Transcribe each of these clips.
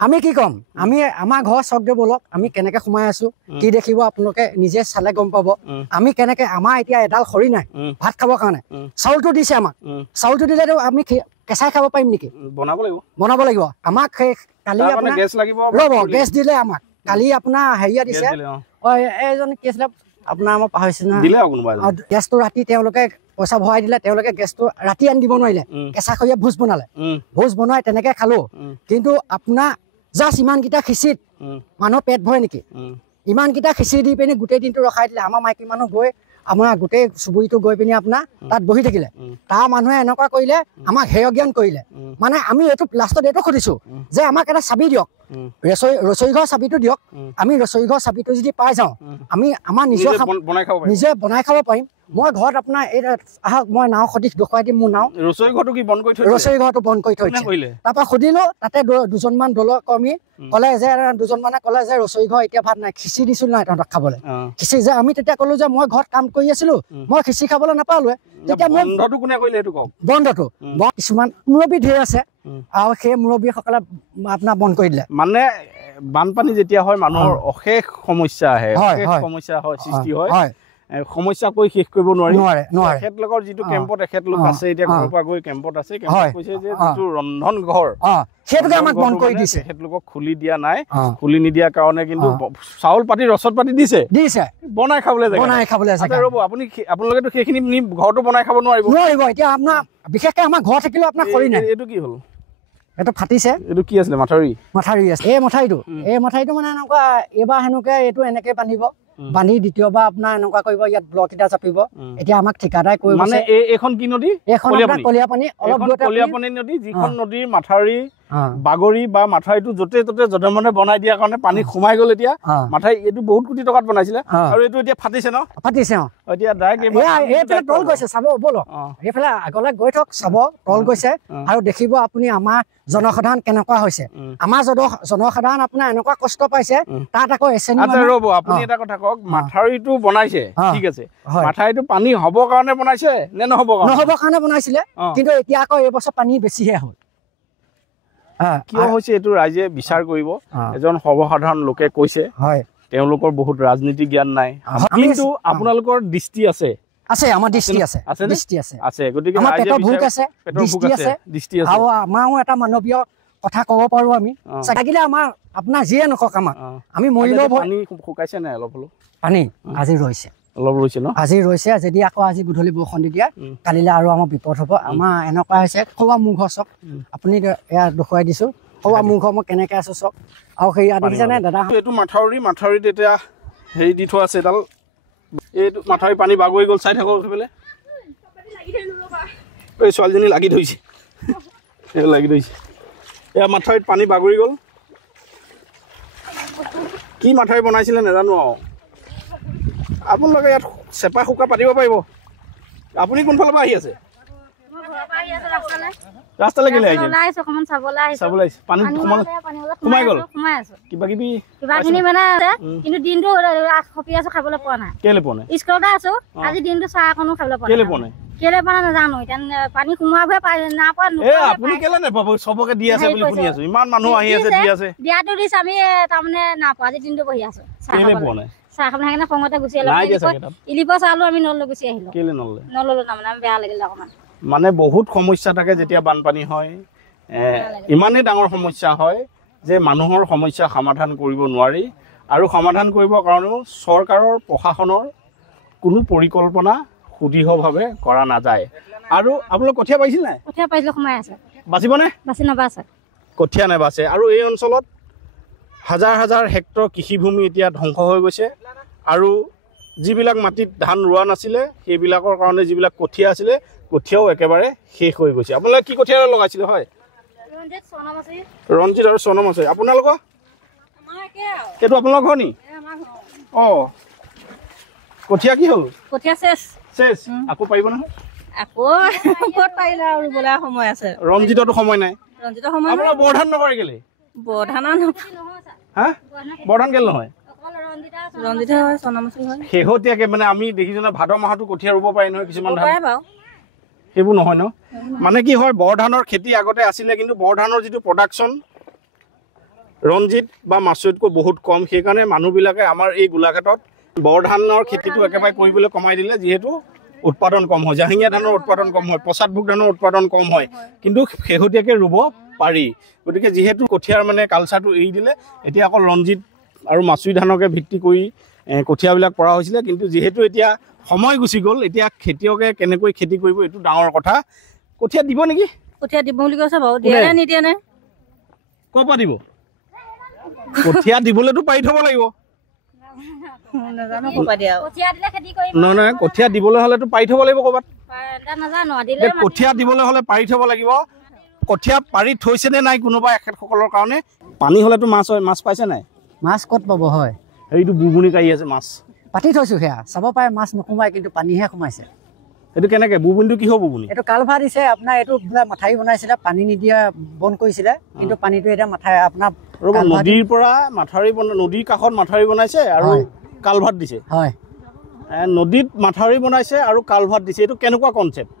আমি কি কম আমি আমাৰ ঘৰ চক দে বলক আমি কেনেকে সোমাই আছো কি দেখিব আপোনালোকে নিজে চালে গম পাব আমি কেনেকে আমাৰ এতিয়া এডাল খৰি নাই ভাত খাবৰ কাৰণে চাউলটো দিছে আমাক চাউলটো দিলেতো আমি কেঁচাই খাব পাৰিম নেকি বনাব লাগিব আমাক কালি ৰ'ব গেছ দিলে আমাক কালি আপোনাৰ হেৰিয়া দিছে এইজন কি আছিলে আপোনাৰ মই পাহৰিছো নহয় গেছটো ৰাতি তেওঁলোকে পইচা ভৰাই দিলে তেওঁলোকে গেছটো ৰাতি আনি দিব নোৱাৰিলে কেঁচা খৰিয়ে ভোজ বনালে ভোজ বনাই তেনেকে খালো কিন্তু আপোনাৰ জাষ্ট ইমানকেইটা খিচিত মানুহ পেট ভৰে নেকি ইমানকেইটা খিচিৰি দি পিনি গোটেই দিনটো ৰখাই দিলে আমাৰ মাইকী মানুহ গৈ আপোনাৰ গোটেই চুবুৰীটো গৈ পিনি আপোনাৰ তাত বহি থাকিলে তাৰ মানুহে এনেকুৱা কৰিলে আমাক হেয় জ্ঞান কৰিলে মানে আমি এইটো লাষ্টত এইটো সুধিছো যে আমাক এটা চাবি দিয়ক ৰচৈ ঘৰ চাবিটো দিয়ক আমি ৰচৈ ঘৰ চাবিটো যদি পাই যাওঁ আমি আমাৰ নিজে বনাই খাব পাৰিম মই ঘৰত আপোনাৰ এই আহক মই নাও সঠিক দেখুৱাই দিম মোৰ নাও ৰচৈ ঘৰটো বন্ধ কৰি থৈছে তাৰপৰা সুধিলো তাতে দুজনমান দলৰ কৰ্মী ক'লে যে দুজনমানে ক'লে যে ৰচৈ ঘৰ এতিয়া ভাত নাই খিচি দিছো নাই তহঁতক খাবলৈ খিচি যে আমি তেতিয়া ক'লো যে মই ঘৰত কাম কৰি আছিলো মই খিচি খাবলৈ নাপালোৱে তেতিয়া বন্ধটো কিছুমান মুৰব্বী ধেৰ আছে আৰু সেই মুৰব্বীসকলে আপোনাৰ বন্ধ কৰি দিলে মানে বানপানী যেতিয়া হয় মানুহৰ অশেষ সমস্যা আহে সমস্যা হয় সৃষ্টি হয় সমস্যা কৈ শেষ কৰিব নোৱাৰে তেখেতলোকৰ যিটো কেম্পত তেখেতলোক আছে এতিয়া ঘৰৰ পৰা গৈ কেম্পত আছে কৈছে যে যিটো ৰন্ধন ঘৰ সেইটোকে আমাক বন্ধ কৰি দিছে তেখেতলোকক খুলি দিয়া নাই খুলি নিদিয়াৰ কাৰণে কিন্তু চাউল পাতি ৰচদ পাতি দিছে বনাই খাবলৈ ৰ'ব আপোনালোকেতো সেইখিনি ঘৰটো বনাই খাব নোৱাৰিব এতিয়া আপোনাৰ বিশেষকে আমাৰ ঘৰ থাকিলেও আপোনাৰ খৰি নাই এইটো কি হ'ল এইটো ফাটিছে এইটো কি আছিলে মাথাউৰি আছে এই মাথাউৰিটো মানে এনেকুৱা এইবাৰ সেনেকে এইটো এনেকে বান্ধিব বান্ধি দ্বিতীয়বাৰ আপোনাৰ এনেকুৱা কৰিব ইয়াত ব্লক এটা জাপিব এতিয়া আমাক ঠিকাদাৰ কৰিব মানে এইখন কি নদী এইখন কলিয়াপানী অলপ কলিয়াপানী নদী যিখন নদীৰ মাথাউৰি বাগৰি বা মাথাউৰিটো য'তে ত'তে যধে মধে বনাই দিয়াৰ কাৰণে পানী সোমাই গ'ল এতিয়া মাথাউৰি এইটো বহুত কোটি টকাত বনাইছিলে আৰু এইটো এতিয়া ফাটিছে ন এতিয়া ডাইৰেক্ট তল গৈছে চাব ব'লক সেইফালে আগলৈ গৈ থক চাব তল গৈছে আৰু দেখিব আপুনি আমাৰ জনসাধাৰণ কেনেকুৱা হৈছে আমাৰ জনসাধাৰণ আপোনাৰ এনেকুৱা কষ্ট পাইছে তাত আকৌ ৰ'ব আপুনি এটা কথা কওক মাথাউৰিটো বনাইছে ঠিক আছে মাথাউৰিটো পানী হ'ব কাৰণে বনাইছে নে নহ'ব কাৰণে বনাইছিলে কিন্তু এতিয়া আকৌ এইবছৰ পানী বেছিহে হ'ল কিয় হৈছে এইটো ৰাইজে বিচাৰ কৰিব এজন সৰ্বসাধাৰণ লোকে কৈছে তেওঁলোকৰ বহুত ৰাজনীতি জ্ঞান নাই কিন্তু আপোনালোকৰ দৃষ্টি আছে আমাৰ দৃষ্টি আছে গতিকে আৰু আমাৰো এটা মানৱীয় কথা ক'ব পাৰো আমি লাগিলে আমাৰ আপোনাৰ যিয়ে নকওক আমাক আমি মৰিলেও পানী শুকাইছে নাই অলপ অলপ পানী আজি ৰৈছে অলপ ৰৈছে ন আজি ৰৈছে যদি আকৌ আজি গধূলি বৰষুণ দি দিয়া কালিলৈ আৰু আমাৰ বিপদ হ'ব আমাৰ এনেকুৱা হৈছে খোৱা মোৰ ঘৰ চক আপুনি এয়া দেখুৱাই দিছো খোৱা মোৰ ঘৰ মই কেনেকে আছো চক আৰু সেয়া দেখিছেনে দাদা এইটো মাথাউৰিত এতিয়া হেৰি দি থোৱা আছে এডাল এইটো মাথাউৰি পানী বাগৰি গ'ল চাই থাকক সেইফালে এই ছোৱালীজনী লাগি ধৰিছে এয়া মাথাউৰিত পানী বাগৰি গ'ল কি মাথাউৰি বনাইছিলে নাজানো আৰু আপোনালোকে ইয়াত চেপা শুকা পাতিব পাৰিব আপুনি কোনফালৰ পৰা আহি আছে ৰাস্তালৈ কেলে আহিছে চাবলৈ পানী সোমাই গ'ল কিবা কিবি মানে কিন্তু দিনটো খপি আছো খাবলৈ পোৱা নাই কেলে পোৱা নাই স্কুলতে আছো আজি দিনটো চাহ অকণো খাবলৈ পোৱা কেলে পোৱা নাই নাজানো এতিয়া পানী সোমোৱাবহে নাপায় আপুনি কেলে নাপাব চবকে দি আছে বুলি শুনি আছো ইমান মানুহ আহি আছে দি আছে দিয়াটো দিছে আমি তাৰমানে নাপাওঁ আজি দিনটো বহি আছো কেলে পোৱা নাই চাহ খাবলৈ সেইকাৰণে খঙতে গুচি আহিলো ইলিপৰ চাহলো আমি নললো গুচি আহিলো কেলে নললো তাৰমানে আমি বেয়া লাগিলে অকণমান মানে বহুত সমস্যা থাকে যেতিয়া বানপানী হয় ইমানেই ডাঙৰ সমস্যা হয় যে মানুহৰ সমস্যা সমাধান কৰিব নোৱাৰি আৰু সমাধান কৰিবৰ কাৰণেও চৰকাৰৰ প্ৰশাসনৰ কোনো পৰিকল্পনা সুদৃঢ়ভাৱে কৰা নাযায় আৰু আপোনালোক কঠীয়া পাইছিল নাই কঠীয়া পাইছিলো সোমাই আছে বাচিবনে বাচি নাবাচে কঠীয়া নাবাচে আৰু এই অঞ্চলত হাজাৰ হাজাৰ হেক্টৰ কৃষিভূমি এতিয়া ধ্বংস হৈ গৈছে আৰু যিবিলাক মাটিত ধান ৰোৱা নাছিলে সেইবিলাকৰ কাৰণে যিবিলাক কঠীয়া আছিলে কঠীয়াও একেবাৰে শেষ হৈ গৈছে আপোনালোকে কি কঠীয়া লগাইছিলে হয় ৰঞ্জিত আৰু চনম আছে আপোনালোকৰ সেইটো আপোনালোকৰ ঘৰ নি কঠীয়া কি হ'ল কঠীয়া শেষ আকৌ পাৰিব নহয় আকৌ ক'ত পাৰিলে আৰু ৰুবলৈ সময় আছে ৰঞ্জিততো সময় নাই আপোনাৰ বৰধান নকৰে কেলে বৰধান কেলে নহয় শেহতীয়াকে মানে আমি দেখিছো ন ভাদ মাহতো কঠীয়া ৰুব পাৰে নহয় কিছুমান ধান সেইবোৰ নহয় ন মানে কি হয় বৰধানৰ খেতি আগতে আছিলে কিন্তু বৰধানৰ যিটো প্ৰডাকশ্যন ৰঞ্জিত বা মাছুৰীতকৈ বহুত কম। সেইকাৰণে মানুহবিলাকে আমাৰ এই গোলাঘাটত বৰধানৰ খেতিটো একেবাৰে কৰিবলৈ কমাই দিলে, যিহেতু উৎপাদন কম হয়, জাহিঙীয়া ধানৰ উৎপাদন কম হয়, পশ্চাদভোগ ধানৰ উৎপাদন কম হয়, কিন্তু শেহতীয়াকৈ ৰুব পাৰি। গতিকে যিহেতু কঠীয়াৰ মানে কালচাৰটো এৰি দিলে, এতিয়া অকল ৰঞ্জিত আৰু মাছুৰী ধানকে ভিত্তি কৰি কঠীয়াবিলাক কৰা হৈছিলে। কিন্তু যিহেতু এতিয়া সময় গুচি গ'ল, এতিয়া খেতিয়কে কেনেকৈ খেতি কৰিব এইটো ডাঙৰ কথা। কঠীয়া দিব নেকি? কঠীয়া দিব বুলি কৈছে বাৰু, দিয়া নাই নিদিয়া নাই। ক'ৰ পৰা দিব? কঠীয়া দিবলৈতো পাৰি থ'ব লাগিব। নাজানো ক'ৰ পৰা দিয়া। কঠীয়া দিলে খেতি কৰিম। নহয়, কঠীয়া দিবলৈ হ'লেতো পাৰি থ'ব লাগিব ক'ৰবাত। নাজানো, কঠীয়া দিবলৈ হ'লে পাৰি থ'ব লাগিব। কঠীয়া পাৰি থৈছেনে নাই কোনোবা এখেতসকলৰ কাৰণে? পানী হ'লেতো মাছ হয়, মাছ পাইছে নাই? মাছ ক'ত পাব? হয়, এইটো বুবুনি কাঢ়ি আছে মাছ। পাতি থৈছোঁ, সেয়া চাব পাৰে। মাছ নোসোমাই, কিন্তু পানীহে সোমাইছে। এইটো কেনেকৈ? বুবুনিটো কিহৰ বুবুনি? এইটো কালভাৰ দিছে আপোনাৰ। এইটো মাথাউৰি বনাইছিলে, পানী নিদিয়া বন্ধ কৰিছিলে, কিন্তু পানীটো এতিয়া আপোনাৰ নদীৰ পৰা মাথাউৰি নদীৰ কাষত মাথাউৰি বনাইছে আৰু কালভাৰ্ট দিছে। হয়, নদীত মাথাউৰি বনাইছে আৰু কালভাৰ্ট দিছে। এইটো কেনেকুৱা কনচেপ্ট?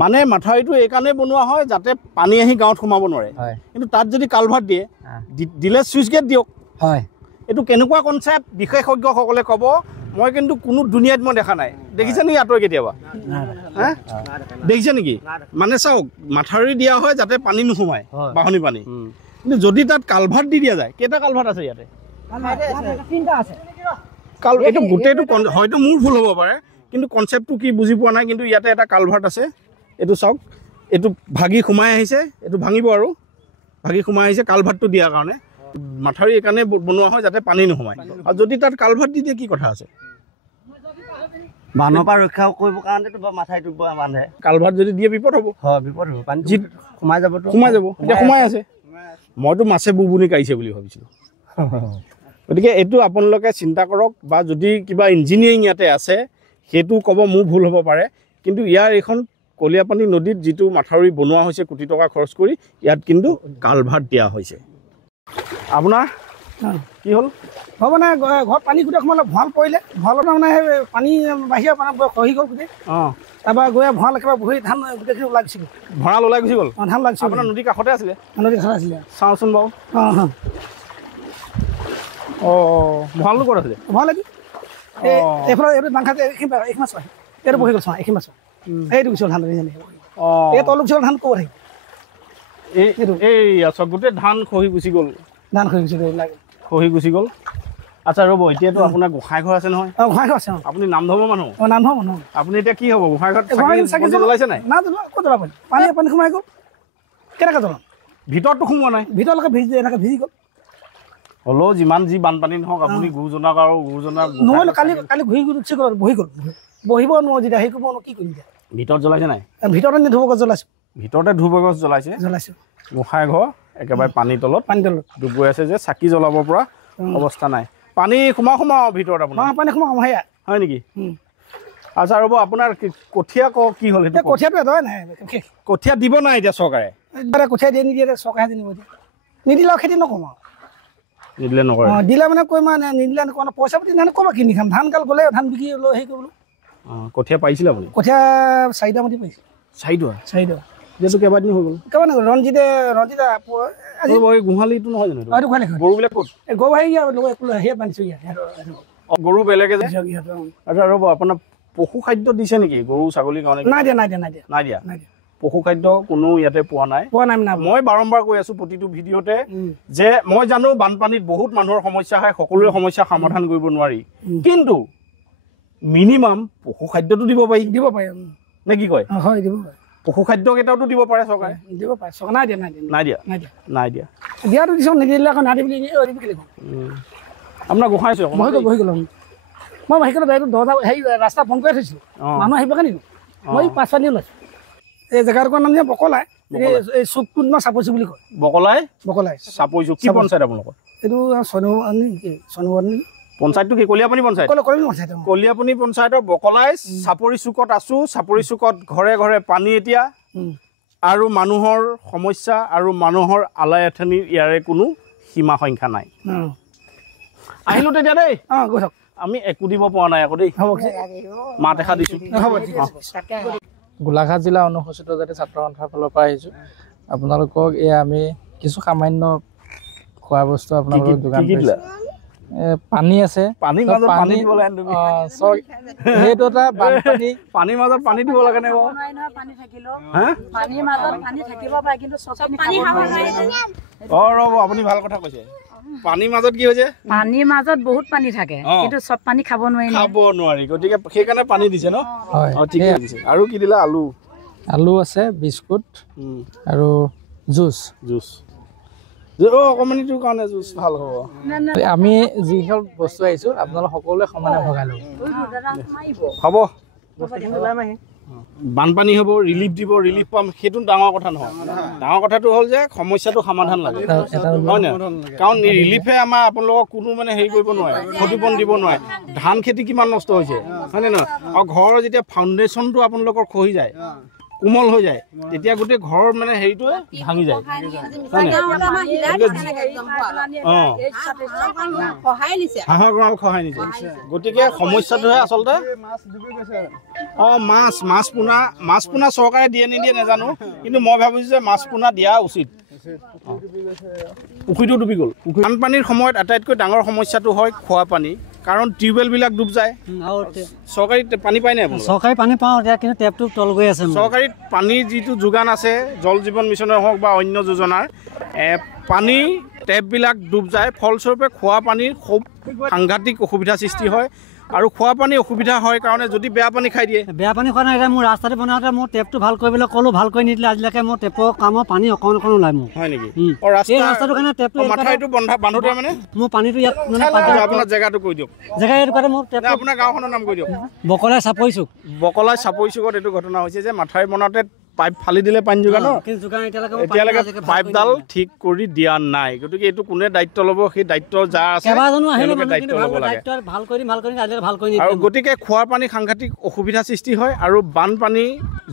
মানে মাথাউৰিটো এইকাৰণে বনোৱা হয় যাতে পানী আহি গাঁৱত সোমাব নোৱাৰে, কিন্তু তাত যদি কালভাৰ্ট দিয়ে, দিলে চুইচ গেট দিয়ক। হয়, এইটো কেনেকুৱা কনচেপ্ট বিশেষজ্ঞসকলে ক'ব। মই কিন্তু কোনো দুনিয়াত মই দেখা নাই। দেখিছে নেকি আঁতৰি কেতিয়াবা? হা, দেখিছে নেকি? মানে চাওক, মাথাউৰি দিয়া হয় যাতে পানী নোসোমায়, বাঢ়নি পানী। কিন্তু যদি তাত কালভাৰ্ট দি দিয়া যায়, কেইটা কালভাৰ্ট আছে ইয়াতে? এইটো গোটেইটো হয়তো মোৰ ভুল হ'ব পাৰে, কিন্তু কনচেপ্টটো কি বুজি পোৱা নাই। কিন্তু ইয়াতে এটা কালভাৰ্ট আছে, এইটো চাওক, এইটো ভাগি সোমাই আহিছে, এইটো ভাঙিব আৰু ভাগি সোমাই আহিছে কালভাৰ্টটো দিয়াৰ কাৰণে। মাথাউৰি এইকাৰণে বনোৱা হয় যাতে পানী নোসোমায়। আৰু যদি তাত কালভাৰ্ট দি দিয়ে কি কথা আছে? মানুহৰ পৰা ৰক্ষা কৰিবৰ কাৰণেতো মাথাউৰিটো বান্ধে। কালভাৰ্ট যদি দিয়ে বিপদ হ'ব। হয়, বিপদ হ'ব। পানী সোমাই যাব, এতিয়া সোমাই আছে। মইতো মাছে বুবুনি কাঢ়িছে বুলি ভাবিছিলোঁ। গতিকে এইটো আপোনালোকে চিন্তা কৰক, বা যদি কিবা ইঞ্জিনিয়াৰিং ইয়াতে আছে সেইটো ক'ব, মোৰ ভুল হ'ব পাৰে। কিন্তু ইয়াৰ এইখন কলীয়াপানী নদীত যিটো মাথাউৰি বনোৱা হৈছে কোটি টকা খৰচ কৰি, ইয়াত কিন্তু কালভাৰ্ট দিয়া হৈছে। আপোনাৰ কি হ'ল? মানে ঘৰত পানী গোটেই সোমালে, ভঁৰাল পৰিলে। ভঁৰালত মানে পানী বাহিৰে মানে খহি গ'ল গোটেই। তাৰপৰা গৈ ভঁৰাল একেবাৰে বহি ধান গোটেইখিনি ওলাই গুচি গ'ল। ভঁৰাল ওলাই গুচি গ'ল? ধান লাগিছিল। আপোনাৰ নদীৰ কাষতে আছিলে? নদীৰ কাষতে আছিলে। চাওঁচোন বাৰু। ভঁৰালটো ক'ত আছিলে? ভঁৰাল কি এইফালে এইটো ধান খাইছে, এইখিনি মাছ হয়, এইটো বহি গ'ল। চোৱা, এইখিনি মাছ এইটো গুচি গ'ল ধান। এই তলটো গুচি গ'ল, ধান ক'ত আহিব? এই আচ্ছা, গোটেই ধান খহি গুচি গ'ল। ধান খহি গুচি গ'ল, খহি গুচি গ'ল। আচ্ছা ৰ'ব, এতিয়াতো আপোনাৰ গোঁসাই ঘৰ আছে নহয়? গোঁসাই ঘৰ আছে। আপুনি নাম ধৰ্মৰ মানুহ? নাম ধৰ্মৰ মানুহ। আপুনি এতিয়া কি হ'ব? গোঁসাই ঘৰত জ্বলাইছে নাই? না জ্বলোৱা, ক'ত জ্বলাব? পানী সোমাই গ'ল, কেনেকৈ জ্বলাম? ভিতৰততো সোমোৱা নাই? ভিতৰলৈকে এনেকৈ ভিজি গ'ল। হ'লেও যিমান যি বানপানী নহওক, আপুনি গুৰুজনাক আৰু গুৰুজনাক নহ'লে কালি ঘূৰি গুচি গ'ল, বহি গ'ল। বহিব নোৱাৰো যেতিয়া, হেৰি কৰিব নোৱাৰো, কি কৰিম এতিয়া? ভিতৰত জ্বলাইছে নাই? ভিতৰতে ধুব গছ জ্বলাইছোঁ। ভিতৰতে ধুব গছ জ্বলাইছোঁ। গোঁসাই ঘৰ একেবাৰে পানী তলত ডুব গৈ আছে যে চাকি জ্বলাব পৰা অৱস্থা নাই। পানী সোমাও ভিতৰত আপোনাৰ? পানী সোমাও, সেয়া হয় নেকি? আচ্ছা ৰ'ব, আপোনাৰ কঠীয়া কি হ'ল? সেইটো কঠীয়াটো এটাই নাই। কঠীয়া দিব নাই এতিয়া চৰকাৰে? কঠীয়া দিয়ে নিদিয়ে, চৰকাৰে জানিব। এতিয়া নিদিলে খেতি নকৰোঁ আৰু। নিদিলে নকৰে? দিলে মানে কৈ মানে নিদিলে নকওঁ, পইচা পাতি নাই, ক'ৰবাত কিনি খাম? ধান কাল গ'লে ধান বিক্ৰী লৈ হেৰি কৰিবলৈ। কঠীয়া পাৰিছিলে আপুনি? কঠীয়া 4টা মাটি পাৰিছোঁ। 4টা? যিহেতু কেইবাদিন হৈ গ'ল? ৰঞ্জিতে গোহালিটো নহয় জানো? গৰুবিলাক ক'ত? গৰু হেৰিয়াত বান্ধিছোঁ। গৰু বেলেগে যে? আচ্ছা ৰ'ব, আপোনাৰ পশু খাদ্য দিছে নেকি গৰু ছাগলীৰ কাৰণে? নাই দিয়া। পশু খাদ্য কোনো ইয়াতে পোৱা নাই। মই বাৰম্বাৰ কৈ আছো প্ৰতিটো ভিডিঅ'তে যে মই জানো বানপানীত বহুত মানুহৰ সমস্যা হয়, সকলোৰে সমস্যা সমাধান কৰিব নোৱাৰি, কিন্তু মিনিমাম পশু খাদ্যটো দিব পাৰি নে কি কয়? পশু খাদ্য কেইটাওতো দিব পাৰে চৰকাৰে? নাই দিয়া। দিয়াটো দিছোঁ, নিদিলে আকৌ নাদি বুলি আপোনাৰ গোঁসাই আছে? বহি গ'ল। মই সেইকাৰণে দৰ্জা হেৰি ৰাস্তা বন্ধ কৰি থৈছিলোঁ, মানুহ আহিব কাৰণে নিলোঁ। মই 5 পানী ওলাইছোঁ। এই জেগাটোৰ নাম যে বকলাই, এই চুকটোত মই চাপৰিছোঁ বুলি কয়। বকলাই চাপৰিছোঁ? কি পঞ্চায়ত আপোনালোকৰ? এইটো চনুৱানী পঞ্চায়তটো কি? কলীয়াপানী পঞ্চায়ত? কলীয়াপানী পঞ্চায়তৰ বকলাই চাপৰি চুকত আছোঁ। চাপৰি চুকত ঘৰে ঘৰে পানী এতিয়া, আৰু মানুহৰ সমস্যা আৰু মানুহৰ আলাই আথানিৰ ইয়াৰে কোনো সীমা সংখ্যা নাই। আহিলোঁ তেতিয়া দেই। আমি একো দিব পৰা নাই আকৌ দেই, মাত এষাৰ দিছোঁ। গোলাঘাট জিলা অনুসূচিত জাতি ছাত্ৰ সন্থাৰ ফালৰ পৰা আহিছোঁ। আপোনালোকক আমি কিছু সামান্য খোৱা বস্তু আপোনালোকক যোগান ধৰিছে পানী আছে পানীৰ মাজত পানী দিব লাগে তুমি সেইটো এটা বানপানী পানীৰ মাজত পানী দিব লাগে নে ৰ'ব আপুনি ভাল কথা কৈছে পানীৰ মাজত কি হৈছে পানীৰ মাজত বহুত পানী থাকে কিন্তু চব পানী খাব নোৱাৰি গতিকে সেইকাৰণে পানী দিছে ন ঠিকে দিছে আৰু কি দিলা আলু আছে বিস্কুট আৰু জুচ অকমানিটোৰ কাৰণে জুচ ভাল হ'ব আমি যিসকল বস্তু আহিছো আপোনালোক সকলোৱে সমানে ভগাই ল'ব হ'ব বানপানী হ'ব ৰিলিফ পাম সেইটো ডাঙৰ কথা নহয় ডাঙৰ কথাটো হ'ল যে সমস্যাটো সমাধান লাগে হয় নহয় কাৰণ ৰিলিফে আমাৰ আপোনালোকক কোনো মানে হেৰি কৰিব নোৱাৰে ক্ষতিপূৰণ দিব নোৱাৰে ধান খেতি কিমান নষ্ট হৈছে হয়নে নহয় আৰু ঘৰৰ যেতিয়া ফাউণ্ডেশ্যনটো আপোনালোকৰ খহি যায় কোমল হৈ যায় তেতিয়া গোটেই ঘৰৰ মানে হেৰিটোৱে ভাঙি যায় হাঁহৰ গঁৰাল খহাই নিছে গতিকে সমস্যাটোহে আচলতে মাছ পোনা চৰকাৰে দিয়ে নিদিয়ে নাজানো কিন্তু মই ভাবিছোঁ যে মাছ পোনা দিয়া উচিত পুখুৰীটো ডুবি গ'ল বানপানীৰ সময়ত আটাইতকৈ ডাঙৰ সমস্যাটো হয় খোৱা পানী কাৰণ টিউবৱেলবিলাক ডুব যায় চৰকাৰী পানী পায় নাই চৰকাৰী পানী পাওঁ কিন্তু টেপটো তল গৈ আছে চৰকাৰী পানীৰ যিটো যোগান আছে জল জীৱন মিছনৰ হওক বা অন্য যোজনাৰ পানী টেপবিলাক ডুব যায় ফলস্বৰূপে খোৱা পানীৰ খুব সাংঘাতিক অসুবিধা সৃষ্টি হয় আৰু খোৱা পানী অসুবিধা হয় কাৰণে যদি বেয়া পানী খাই দিয়ে বেয়া পানী খোৱা নাই এতিয়া মোৰ ৰাস্তাটো বনাওঁতে মোৰ টেপটো ভাল কৰিবলৈ ক'লো ভাল কৰি নিদিলে আজিলৈকে মোৰ টেপৰ কামৰ পানী অকণ ওলাই মোৰ হয় নেকি এই ৰাস্তাটোৰ কাৰণে টেপটো মাথাইটো বান্ধোতে মানে মোৰ পানীটো ইয়াত মানে আপোনাৰ জেগাটো কৈ দিয়ক জেগা এইটো কাৰণে মোৰ টেপ আপোনাৰ গাঁওখনৰ নাম কৈ দিয়ক বকলাই চাপৰি চুকত এইটো ঘটনা হৈছে যে মাথাই বনাওঁতে পাইপ ফালি দিলে পানী যোগান এতিয়ালৈকে পাইপডাল ঠিক কৰি দিয়া নাই গতিকে এইটো কোনে দায়িত্ব ল'ব সেই দায়িত্ব যাৰ আছে দায়িত্ব ল'ব লাগে আৰু গতিকে খোৱাৰ পানী সাংঘাতিক অসুবিধা সৃষ্টি হয় আৰু বানপানী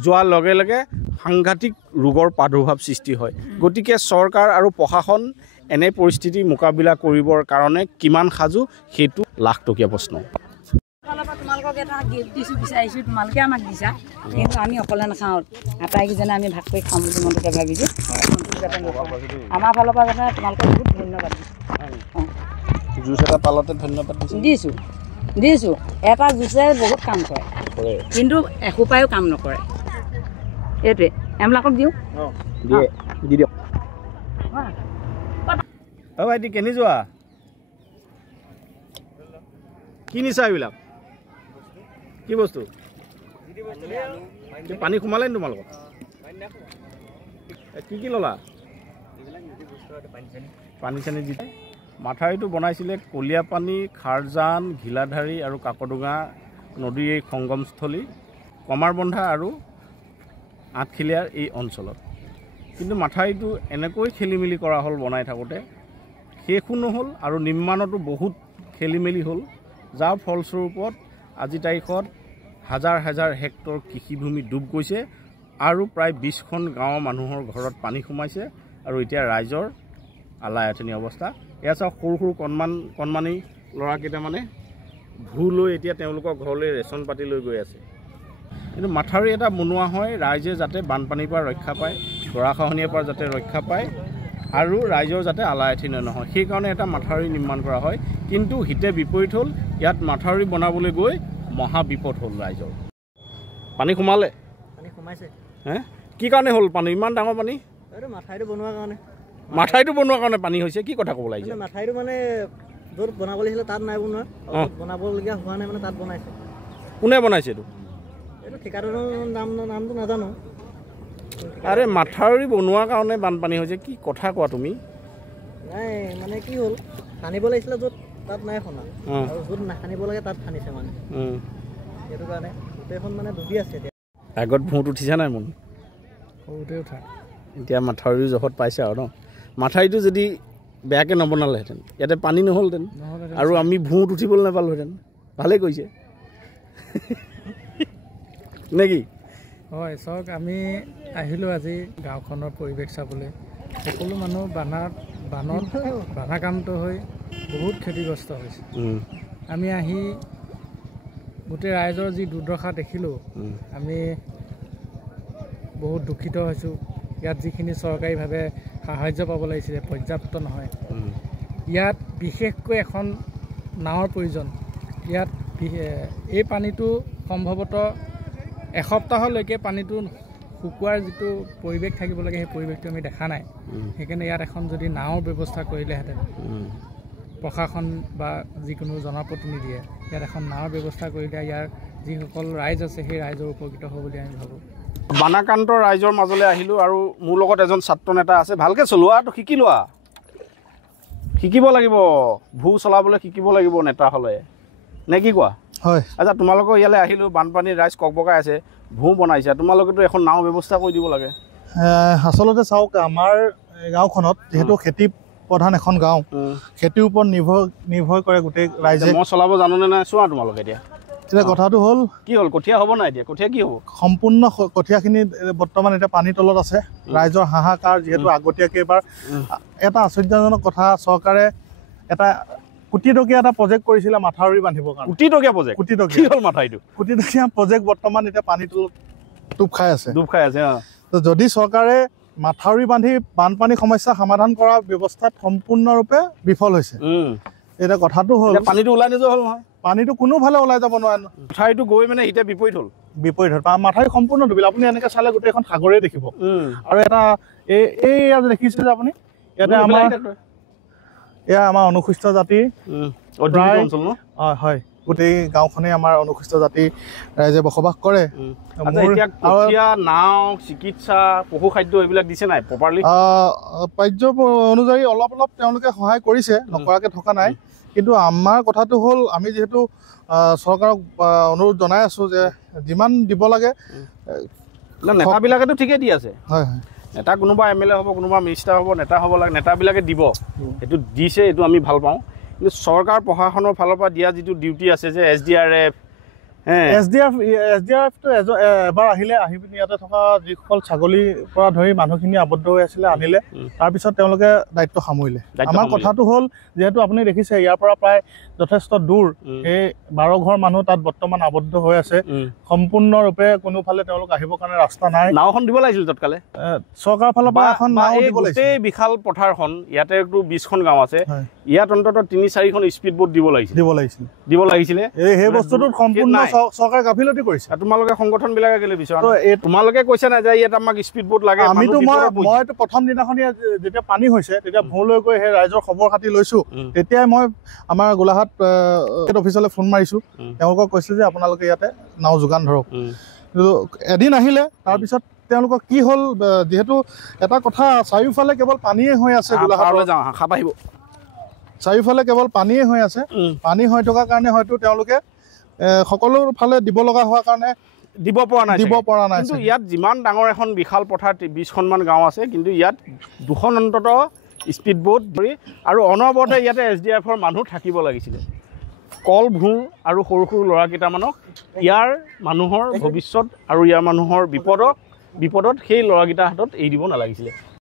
যোৱাৰ লগে লগে সাংঘাতিক ৰোগৰ প্ৰাদুৰ্ভাৱ সৃষ্টি হয় গতিকে চৰকাৰ আৰু প্ৰশাসন এনে পৰিস্থিতি মোকাবিলা কৰিবৰ কাৰণে কিমান সাজু সেইটো লাখটকীয়া প্ৰশ্ন তোমালোকক এটা গিফ্ট দিছোঁ বিচাৰিছোঁ তোমালোকে আমাক দিছা কিন্তু আমি অকলে নাখাওঁ আটাইকেইজনে আমি ভাগ কৰি খাম বুলি মনটোতে ভাবিছোঁ আমাৰ ফালৰ পৰা যাতে তোমালোকক বহুত ধন্যবাদ জুচ এটা পালতে ধন্যবাদ দিছোঁ এটা জুচে বহুত কাম কৰে কিন্তু এসোপায়ো কাম নকৰে এইটোৱে এমলাকক দিওঁ দি দিয়ক অ ভাইটি কেনি যোৱা কি নিচা এইবিলাক কি বস্তু পানী সোমালে নি তোমালোকৰ কি ল'লা পানী চানী দি মাথাউৰিটো বনাইছিলে কলীয়াপানী খাৰজান ঘিলাধাৰী আৰু কাকডোঙা নদীৰ এই সংগমস্থলী কমাৰবন্ধা আৰু আঠখিলীয়াৰ এই অঞ্চলত কিন্তু মাথাউৰিটো এনেকৈ খেলি মেলি কৰা হ'ল বনাই থাকোঁতে শেষো নহ'ল আৰু নিৰ্মাণতো বহুত খেলি মেলি হ'ল যাৰ ফলস্বৰূপত আজি তাৰিখত হাজাৰ হাজাৰ হেক্টৰ কৃষিভূমি ডুব গৈছে আৰু প্ৰায় 20খন গাঁৱৰ মানুহৰ ঘৰত পানী সোমাইছে আৰু এতিয়া ৰাইজৰ আলাই আথনি অৱস্থা এয়া চাওক সৰু কণমানি ল'ৰাকেইটা মানে ভূ লৈ এতিয়া তেওঁলোকৰ ঘৰলৈ ৰেচন পাতি লৈ গৈ আছে কিন্তু মাথাউৰি এটা বনোৱা হয় ৰাইজে যাতে বানপানীৰ পৰা ৰক্ষা পায় গৰাখহনীয়াৰ পৰা যাতে ৰক্ষা পায় আৰু ৰাইজৰ যাতে আলাই আথনি নহয় সেইকাৰণে এটা মাথাউৰি নিৰ্মাণ কৰা হয় কিন্তু হিতে বিপৰীত হ'ল ইয়াত মাথাউৰি বনাবলৈ গৈ মহা বিপদ হ'ল ৰাইজৰ পানী সোমালে কি কাৰণে হ'ল পানী ইমান ডাঙৰ পানী মাথাউৰিটো বনোৱাৰ কাৰণে পানী হৈছে কি কথা ক'ব লাগিছে মাথাউৰিটো মানে য'ত বনাব লাগিছিলে তাত নাই বনোৱা বনাবলগীয়া হোৱা নাই মানে তাত বনাইছে কোনে বনাইছে এইটো ঠিকাদাৰৰ নামটো নাজানো আৰে মাথাউৰি বনোৱাৰ কাৰণে বানপানী হৈছে কি কথা কোৱা তুমি নাই মানে কি হ'ল খান্দিব লাগিছিলে য'ত তাত নাই খনা আৰু য'ত নাখান্দিব লাগে তাত খান্দিছে মানে সেইটো কাৰণে গোটেইখন মানে ডুবি আছে এতিয়া আগত ভূত উঠিছে নাই মন সৰুতে উঠা এতিয়া মাথাউৰিও জখত পাইছে আৰু ন মাথাউৰিটো যদি বেয়াকৈ নবনালেহেঁতেন ইয়াতে পানী নহ'লহেঁতেন আৰু আমি ভূত উঠিবলৈ নাপালোহেঁতেন ভালেই কৰিছে নে কি হয় চাওক আমি আহিলোঁ আজি গাঁওখনৰ পৰিৱেশ চাবলৈ সকলো মানুহ বানাক্ৰান্ত হৈ বহুত ক্ষতিগ্ৰস্ত হৈছে আমি আহি গোটেই ৰাইজৰ যি দুৰ্দশা দেখিলোঁ আমি বহুত দুখিত হৈছোঁ ইয়াত যিখিনি চৰকাৰীভাৱে সাহায্য পাব লাগিছিলে পৰ্যাপ্ত নহয় ইয়াত বিশেষকৈ এখন নাৱৰ প্ৰয়োজন। ইয়াত এই পানীটো সম্ভৱতঃ এসপ্তাহলৈকে পানীটো শুকোৱাৰ যিটো পৰিৱেশ থাকিব লাগে সেই পৰিৱেশটো আমি দেখা নাই। সেইকাৰণে ইয়াত এখন যদি নাৱৰ ব্যৱস্থা কৰিলেহেঁতেন প্ৰশাসন বা যিকোনো জনপ্ৰতিনিধিয়ে ইয়াত এখন নাৱৰ ব্যৱস্থা কৰিলে ইয়াৰ যিসকল ৰাইজ আছে সেই ৰাইজৰ উপকৃত হ'ব বুলি আমি ভাবোঁ। বানাক্ৰান্ত ৰাইজৰ মাজলৈ আহিলোঁ আৰু মোৰ লগত এজন ছাত্ৰ নেতা আছে। ভালকৈ চলোৱাটো শিকি লোৱা, শিকিব লাগিব, ভূ চলাবলৈ শিকিব লাগিব নেতা হ'লে, নে কি কোৱা? হয়। আচ্ছা, তোমালোকৰ ইয়ালৈ আহিলোঁ, বানপানীৰ ৰাইজ ককবকাই আছে, ভূ বনাইছে, তোমালোকেতো এখন নাও ব্যৱস্থা কৰি দিব লাগে। আচলতে চাওক, আমাৰ গাঁওখনত যিহেতু খেতি প্ৰধান এখন গাঁও, খেতিৰ ওপৰত নিৰ্ভৰ কৰে গোটেই ৰাইজে। মই চলাব জানোনে নাই চোৱা তোমালোকে এতিয়া। এতিয়া কথাটো হ'ল কি হ'ল, কঠীয়া হ'ব নাই এতিয়া? কঠীয়া কি হ'ব? সম্পূৰ্ণ কঠীয়াখিনি বৰ্তমান এতিয়া পানীৰ তলত আছে। ৰাইজৰ হাহাকাৰ, যিহেতু আগতীয়াকৈ এবাৰ এটা আশ্চৰ্যজনক কথা, চৰকাৰে এটা কোটি টকীয়া এটা প্ৰজেক্ট কৰিছিলে মাথাউৰি বান্ধিবৰ কাৰণে। কোটি টকীয়া প্ৰজেক্ট? কোটি টকীয়া। কি হ'ল মাথাউৰিটো? কোটি টকীয়া প্ৰজেক্ট বৰ্তমান এতিয়া পানীৰ তলত ডুব খাই আছে। তো যদি চৰকাৰে মাথাউৰি বান্ধি বানপানী সমস্যা সমাধান কৰাৰ ব্যৱস্থাত সম্পূৰ্ণৰূপে বিফল হৈছে। এতিয়া কথাটো হ'ল পানীটো ওলাই নোযোৱা হ'ল নহয়। পানীটো কোনোফালে ওলাই যাব নোৱাৰে। মাথাউৰিটো গৈ মানে এতিয়া বিপৰীত হ'ল। মাথাউৰি সম্পূৰ্ণ ডুবিল। আপুনি এনেকৈ চালে গোটেইখন সাগৰেই দেখিব। আৰু এটা এইয়া দেখিছে যে আপুনি, ইয়াতে এয়া আমাৰ অনুসূচিত জাতি হয়, গোটেই গাঁওখনেই আমাৰ অনুসূচিত জাতি ৰাইজে বসবাস কৰে। নাও, চিকিৎসা, পশু খাদ্য এইবিলাক দিছে নাই প্ৰপাৰলি? পাৰ্য অনুযায়ী অলপ অলপ তেওঁলোকে সহায় কৰিছে, নকৰাকৈ থকা নাই। কিন্তু আমাৰ কথাটো হ'ল, আমি যিহেতু চৰকাৰক অনুৰোধ জনাই আছোঁ যে যিমান দিব লাগে। নেতাবিলাকেতো ঠিকেই দি আছে। হয় হয়, নেতা কোনোবা MLA হ'ব, কোনোবা মিনিষ্টাৰ হ'ব, নেতা হ'ব লাগে, নেতাবিলাকে দিব, সেইটো দিছে, এইটো আমি ভাল পাওঁ। কিন্তু চৰকাৰ প্ৰশাসনৰ ফালৰ পৰা দিয়া যিটো ডিউটি আছে যে SDRF SDRFটো এবাৰ আহি পিনি ইয়াতে থকা যিসকল ছাগলীৰ পৰা ধৰি মানুহখিনি আবদ্ধ হৈ আছিলে আনিলে, তাৰপিছত তেওঁলোকে দায়িত্ব সামৰিলে। আমাৰ কথাটো হ'ল, যিহেতু আপুনি দেখিছে ইয়াৰ পৰা প্ৰায় যথেষ্ট দূৰ, সেই 12 ঘৰ মানুহ তাত বৰ্তমান আবদ্ধ হৈ আছে। সম্পূৰ্ণৰূপে কোনোফালে তেওঁলোক আহিবৰ কাৰণে ৰাস্তা নাই। নাওখন দিব লাগিছিল তৎকালে চৰকাৰৰ ফালৰ পৰা এখন নাও দিব লাগিছিল। গোটেই বিশাল পথাৰখন, ইয়াতেতো 20খন গাঁও আছে, ইয়াত অন্ততঃ 3-4খন স্পীড বোট দিব লাগিছিলে। সেই বস্তুটোত সম্পূৰ্ণ চৰকাৰে গাফিলতি কৰিছে। তোমালোকে সংগঠনবিলাকে কেলে বিচৰা? তোমালোকে কৈছা নাই যে ইয়াত আমাক স্পীড বোট লাগে? মইতো প্ৰথম দিনাখনি যেতিয়া পানী হৈছে, তেতিয়া ভূলৈ গৈ সেই ৰাইজৰ খবৰ খাতি লৈছোঁ। তেতিয়াই মই আমাৰ গোলাঘাট অফিচলৈ ফোন মাৰিছোঁ, তেওঁলোকক কৈছে যে আপোনালোকে ইয়াতে নাও যোগান ধৰক। এদিন আহিলে, তাৰপিছত তেওঁলোকৰ কি হ'ল, যিহেতু এটা কথা, চাৰিওফালে কেৱল পানীয়ে হৈ আছে। গোলাঘাটলৈ যাওঁ, সাপ আহিব। চাৰিওফালে কেৱল পানীয়ে হৈ আছে। পানী হৈ থকাৰ কাৰণে হয়তো তেওঁলোকে সকলো ফালে দিব লগা হোৱাৰ কাৰণে দিব পৰা নাই। কিন্তু ইয়াত যিমান ডাঙৰ এখন বিশাল পথাৰ, 20খনমান গাঁও আছে, কিন্তু ইয়াত 2খন অন্ততঃ স্পীড বোট ধৰি আৰু অনবৰতে ইয়াতে SDRFৰ মানুহ থাকিব লাগিছিলে। কল ভূ আৰু সৰু সৰু ল'ৰাকেইটামানক ইয়াৰ মানুহৰ ভৱিষ্যত আৰু ইয়াৰ মানুহৰ বিপদত সেই ল'ৰাকেইটাৰ হাতত এৰি দিব নালাগিছিলে।